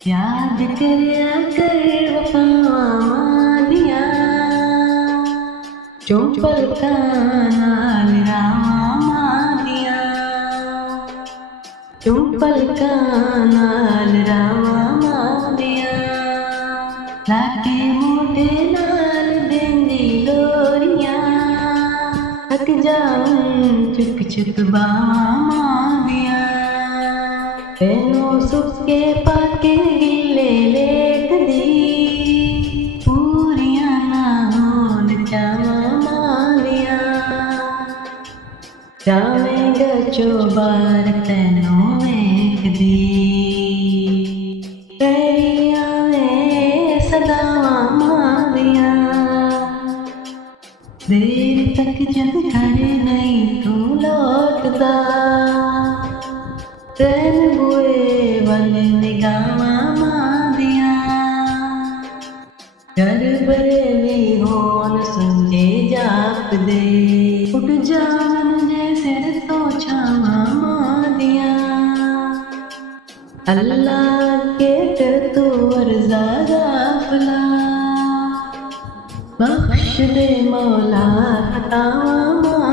याद करया कर वफावां दियां जो पलकां नाल रावां दियां जो पलकां नाल रावां दियां लाके मोटे नाल देंदी लोरियां थक जाऊं चुप चुप बावां दियां तेनों सुके पाके गिले लेट दी पूरियां ना होन चावां मालियां जावेंगा चोबार तेनों वेख दी तेरियां में सदावां मालियां देर तक जद घर नहीं तू लौटदा तैन बुए वल निगाहां मांदियां घर बरेली होन सुंजे जापदे उठ जावन जे सिर तो छावां मांदियां अल्लाह के कर तू अर्ज़ा गाफला बख्श दे मौला खतावां